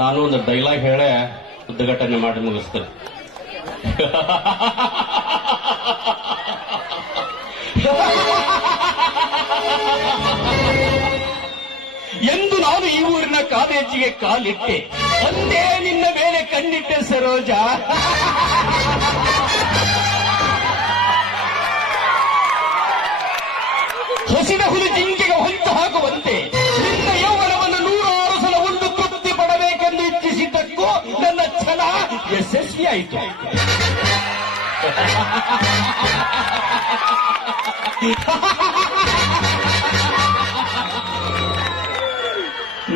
ನಾನು ಒಂದು ಡೈಲಾಗ್ ಹೇಳೇ ಉದ್ಘಾಟನೆ ಮಾಡಿ ಮುಗಿಸ್ತೇನೆ. ಎಂದು ನಾನು ಈ ಊರಿನ ಕಾಲೇಜಿಗೆ ಕಾಲಿಟ್ಟೆ. ಅಂದೇ ನಿನ್ನ ಮೇಲೆ ಕಣ್ಣಿಟ್ಟೆ ಸರೋಜ. ಹೊಸಿದ ಹುಲಿ ಜಿಂಕೆಗೆ ಯಶಸ್ವಿಯಾಯಿತು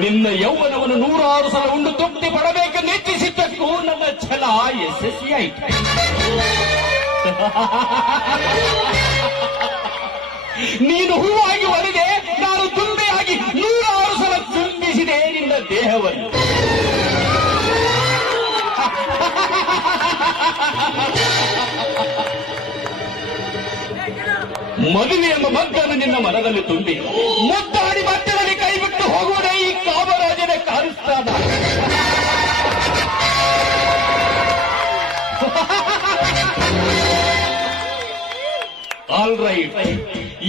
ನಿನ್ನ ಯೌವನವನ್ನು ನೂರಾರು ಸಲ ಉಂಡು ತೃಪ್ತಿ ಪಡಬೇಕು ನೆಚ್ಚಿಸಿದ್ದಕ್ಕೂ ನನ್ನ ಛಲ ಯಶಸ್ವಿಯಾಯಿತು ನೀನು ಹೂವಾಗಿ ಒಡೆದೆ ನಾನು ತುಂಬೆಯಾಗಿ ನೂರಾರು ಸಲ ತುಂಬಿಸಿದೆ ನಿನ್ನ ದೇಹವನ್ನು. ಮದುವೆ ಎಂಬ ಮದ್ದನ್ನು ನಿನ್ನ ಮನದಲ್ಲಿ ತುಂಬಿ ಮುದ್ದಾಡಿ ಬಟ್ಟೆಯಲ್ಲಿ ಕೈ ಬಿಟ್ಟು ಹೋಗುವುದೇ ಈ ಕಾಮರಾಜನ ಕಾರಿಸ್ತಾನ ಆಲ್ ರೈಟ್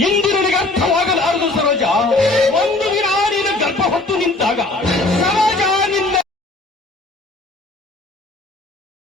ಇಂದು ನನಗೆ ಅರ್ಥವಾಗಲಾರದು ಸರೋಜ. ಒಂದು ದಿನ ಗರ್ಭ ಹೊತ್ತು ನಿಂತಾಗ